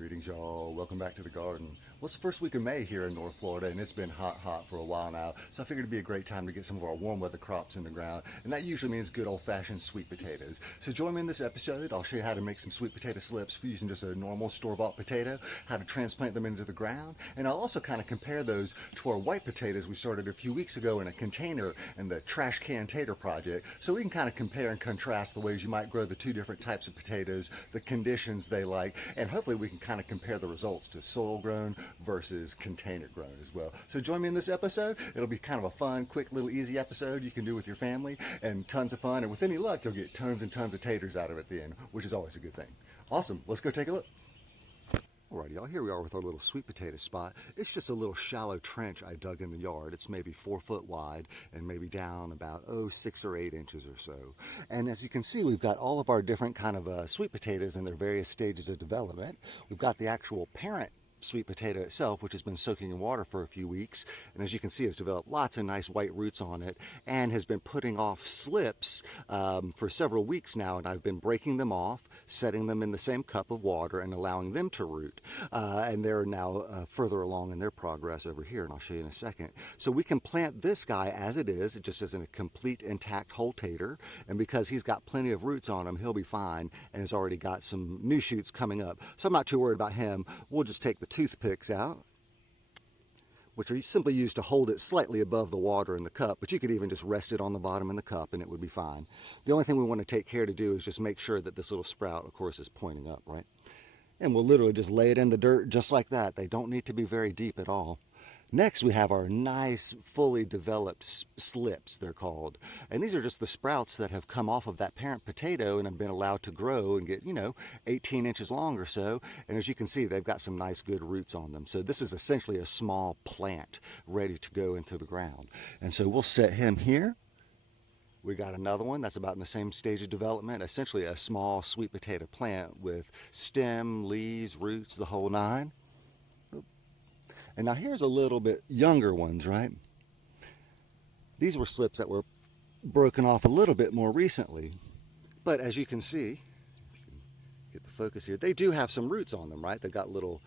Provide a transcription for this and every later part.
Greetings, y'all. Welcome back to the garden. Well, it's the first week of May here in North Florida, and it's been hot for a while now, so I figured it'd be a great time to get some of our warm weather crops in the ground, and that usually means good old-fashioned sweet potatoes. So join me in this episode. I'll show you how to make some sweet potato slips for using just a normal store-bought potato, how to transplant them into the ground, and I'll also kind of compare those to our white potatoes we started a few weeks ago in a container in the trash can tater project, so we can kind of compare and contrast the ways you might grow the two different types of potatoes, the conditions they like, and hopefully we can kind of compare the results to soil-grown versus container-grown as well. So join me in this episode. It'll be kind of a fun, quick, little easy episode you can do with your family, and tons of fun, and with any luck, you'll get tons and tons of taters out of it at the end, which is always a good thing. Awesome. Let's go take a look. Alright, y'all, here we are with our little sweet potato spot. It's just a little shallow trench I dug in the yard. It's maybe 4 foot wide and maybe down about 6 or 8 inches or so. And as you can see, we've got all of our different kind of sweet potatoes in their various stages of development. We've got the actual parent sweet potato itself, which has been soaking in water for a few weeks, and as you can see, has developed lots of nice white roots on it and has been putting off slips for several weeks now, and I've been breaking them off, setting them in the same cup of water and allowing them to root, and they're now further along in their progress over here, and I'll show you in a second. So we can plant this guy as it is. It just isn't a complete intact whole tater, and because he's got plenty of roots on him, he'll be fine and has already got some new shoots coming up, so I'm not too worried about him. We'll just take the toothpicks out, which are simply used to hold it slightly above the water in the cup, but you could even just rest it on the bottom in the cup and it would be fine. The only thing we want to take care to do is just make sure that this little sprout, of course, is pointing up, right? And we'll literally just lay it in the dirt just like that. They don't need to be very deep at all. Next, we have our nice, fully developed slips, they're called. And these are just the sprouts that have come off of that parent potato and have been allowed to grow and get, 18 inches long or so. And as you can see, they've got some nice, good roots on them. So this is essentially a small plant ready to go into the ground. And so we'll set him here. We got another one that's about in the same stage of development, essentially a small sweet potato plant with stem, leaves, roots, the whole nine. And now here's a little bit younger ones, right? These were slips that were broken off a little bit more recently. But as you can see, get the focus here, they do have some roots on them, right? They've got little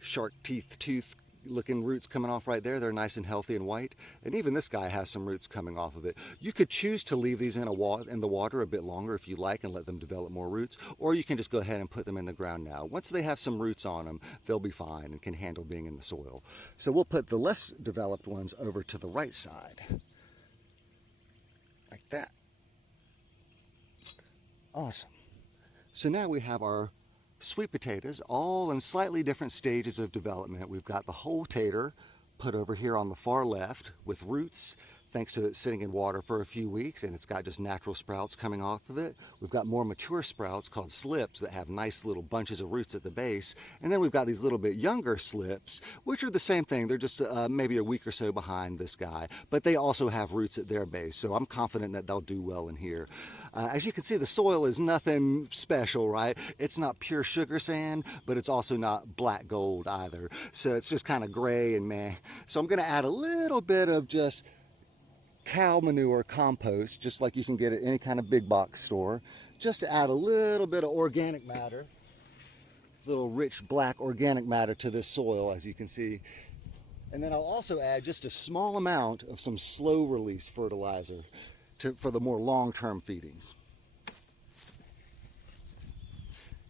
shark tooth looking roots coming off right there. They're nice and healthy and white. And even this guy has some roots coming off of it. You could choose to leave these in the water a bit longer if you like and let them develop more roots, or you can just go ahead and put them in the ground now. Once they have some roots on them, they'll be fine and can handle being in the soil. So we'll put the less developed ones over to the right side, like that. Awesome. So now we have our sweet potatoes, all in slightly different stages of development. We've got the whole tater put over here on the far left with roots, thanks to it sitting in water for a few weeks, and it's got just natural sprouts coming off of it. We've got more mature sprouts called slips that have nice little bunches of roots at the base, and then we've got these little bit younger slips, which are the same thing. They're just maybe a week or so behind this guy, but they also have roots at their base, so I'm confident that they'll do well in here. As you can see, the soil is nothing special, right? It's not pure sugar sand, but it's also not black gold either. So it's just kind of gray and meh. So I'm going to add a little bit of just cow manure compost, just like you can get at any kind of big box store, just to add a little bit of organic matter, little rich black organic matter to this soil, as you can see. And then I'll also add just a small amount of some slow release fertilizer for the more long-term feedings.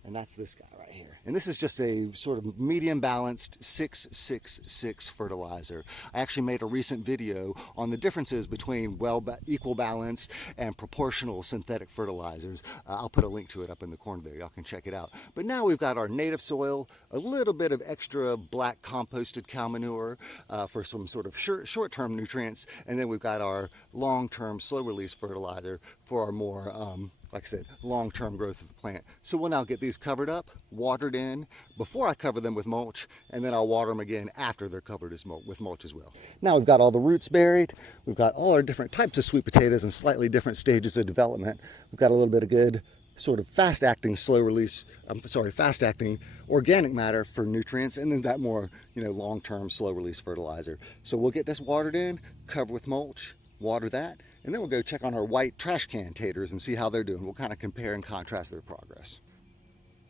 And that's this guy right here. And this is just a sort of medium balanced 6-6-6 fertilizer. I actually made a recent video on the differences between equal balanced and proportional synthetic fertilizers. I'll put a link to it up in the corner there. Y'all can check it out. But now we've got our native soil, a little bit of extra black composted cow manure for some sort of short-term nutrients, and then we've got our long-term slow release fertilizer for our more like I said, long-term growth of the plant. So we'll now get these covered up, watered in, before I cover them with mulch, and then I'll water them again after they're covered with mulch as well. Now we've got all the roots buried, we've got all our different types of sweet potatoes in slightly different stages of development. We've got a little bit of good sort of fast-acting fast-acting organic matter for nutrients, and then that more, long-term slow-release fertilizer. So we'll get this watered in, cover with mulch, water that, and then we'll go check on our white trash can taters and see how they're doing. We'll kind of compare and contrast their progress.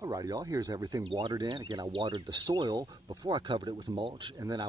Alrighty, y'all, here's everything watered in. Again, I watered the soil before I covered it with mulch, and then I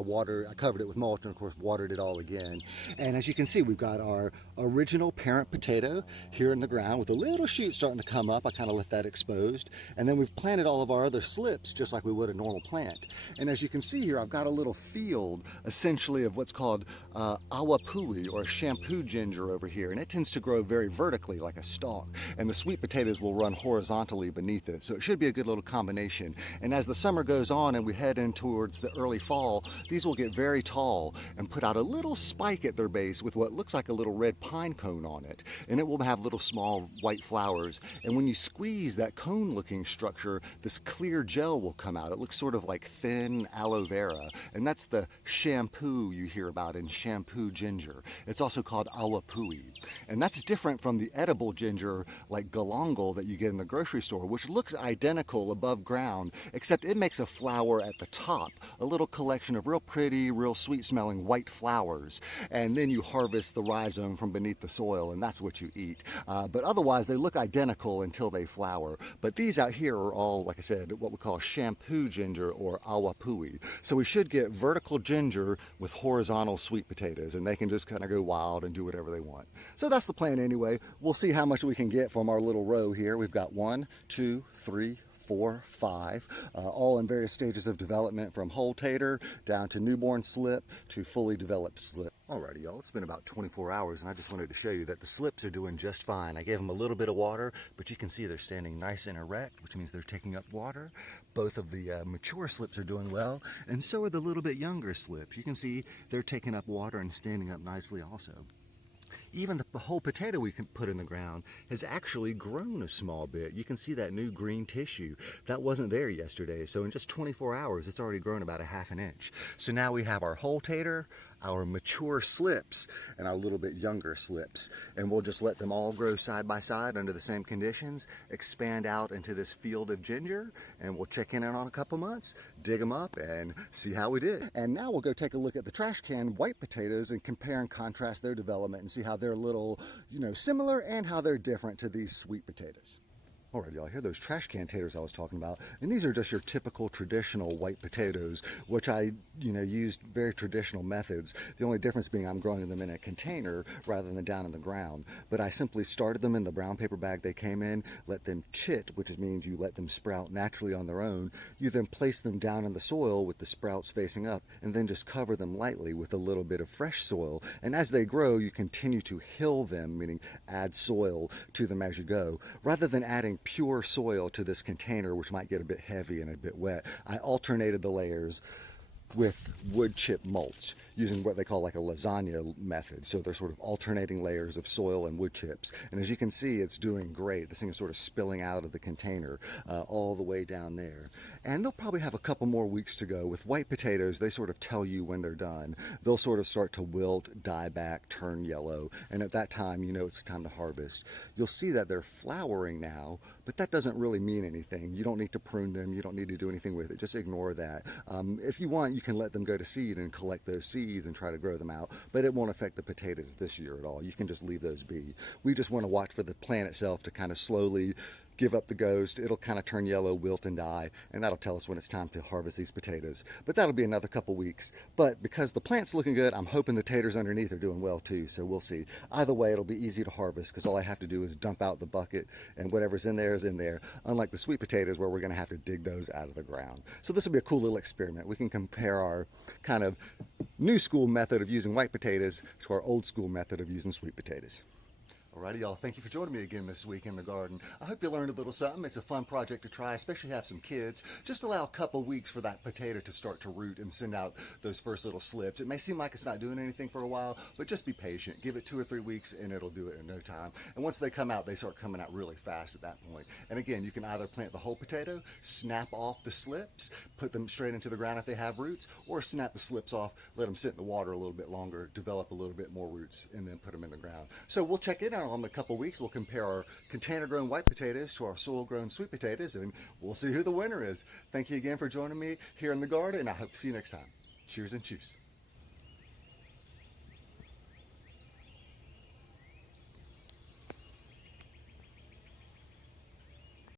covered it with mulch, and of course watered it all again. And as you can see, we've got our original parent potato here in the ground with a little shoot starting to come up. I kind of left that exposed. And then we've planted all of our other slips just like we would a normal plant. And as you can see here, I've got a little field essentially of what's called awapui, or shampoo ginger over here. And it tends to grow very vertically like a stalk. And the sweet potatoes will run horizontally beneath it. So it should be a good little combination. And as the summer goes on and we head in towards the early fall, these will get very tall and put out a little spike at their base with what looks like a little red pine cone on it. And it will have little small white flowers. And when you squeeze that cone looking structure, this clear gel will come out. It looks sort of like thin aloe vera. And that's the shampoo you hear about in shampoo ginger. It's also called awapui. And that's different from the edible ginger like galangal that you get in the grocery store, which looks identical above ground, except it makes a flower at the top, a little collection of real pretty, real sweet smelling white flowers. And then you harvest the rhizome from beneath the soil, and that's what you eat. But otherwise, they look identical until they flower. But these out here are all, like I said, what we call shampoo ginger or awapui. So we should get vertical ginger with horizontal sweet potatoes, and they can just kind of go wild and do whatever they want. So that's the plan anyway. We'll see how much we can get from our little row here. We've got 1, 2, 3, 4, 5, all in various stages of development, from whole tater down to newborn slip to fully developed slip. Alrighty, y'all, it's been about 24 hours and I just wanted to show you that the slips are doing just fine. I gave them a little bit of water, but you can see they're standing nice and erect, which means they're taking up water. Both of the mature slips are doing well, and so are the little bit younger slips. You can see they're taking up water and standing up nicely also. Even the whole potato we can put in the ground has actually grown a small bit. You can see that new green tissue. That wasn't there yesterday, so in just 24 hours, it's already grown about a ½ an inch. So now we have our whole tater, our mature slips, and our little bit younger slips. And we'll just let them all grow side by side under the same conditions, expand out into this field of ginger, and we'll check in on a couple months, dig them up, and see how we did. And now we'll go take a look at the trash can white potatoes and compare and contrast their development and see how they're a little, similar and how they're different to these sweet potatoes. Alright, y'all, here are those trash can taters I was talking about, and these are just your typical traditional white potatoes, which I, used very traditional methods. The only difference being I'm growing them in a container rather than down in the ground. But I simply started them in the brown paper bag they came in, let them chit, which means you let them sprout naturally on their own. You then place them down in the soil with the sprouts facing up, and then just cover them lightly with a little bit of fresh soil. And as they grow, you continue to hill them, meaning add soil to them as you go, rather than adding pure soil to this container, which might get a bit heavy and a bit wet. I alternated the layers with wood chip mulch using what they call like a lasagna method. So they're sort of alternating layers of soil and wood chips. And as you can see, it's doing great. This thing is sort of spilling out of the container all the way down there. And they'll probably have a couple more weeks to go. With white potatoes, they sort of tell you when they're done. They'll sort of start to wilt, die back, turn yellow. And at that time, it's time to harvest. You'll see that they're flowering now, but that doesn't really mean anything. You don't need to prune them. You don't need to do anything with it. Just ignore that. If you want, you can let them go to seed and collect those seeds and try to grow them out, but it won't affect the potatoes this year at all. You can just leave those be. We just want to watch for the plant itself to kind of slowly give up the ghost. It'll kind of turn yellow, wilt, and die, and that'll tell us when it's time to harvest these potatoes. But that'll be another couple weeks. But because the plant's looking good, I'm hoping the taters underneath are doing well too, so we'll see. Either way, it'll be easy to harvest because all I have to do is dump out the bucket, and whatever's in there is in there, unlike the sweet potatoes where we're going to have to dig those out of the ground. So this will be a cool little experiment. We can compare our kind of new school method of using white potatoes to our old school method of using sweet potatoes. Alrighty, y'all, thank you for joining me again this week in the garden. I hope you learned a little something. It's a fun project to try, especially if you have some kids. Just allow a couple weeks for that potato to start to root and send out those first little slips. It may seem like it's not doing anything for a while, but just be patient. Give it 2 or 3 weeks and it'll do it in no time. And once they come out, they start coming out really fast at that point. And again, you can either plant the whole potato, snap off the slips, put them straight into the ground if they have roots, or snap the slips off, let them sit in the water a little bit longer, develop a little bit more roots, and then put them in the ground. So we'll check in on a couple weeks. We'll compare our container-grown white potatoes to our soil-grown sweet potatoes, and we'll see who the winner is. Thank you again for joining me here in the garden, and I hope to see you next time. Cheers and chews.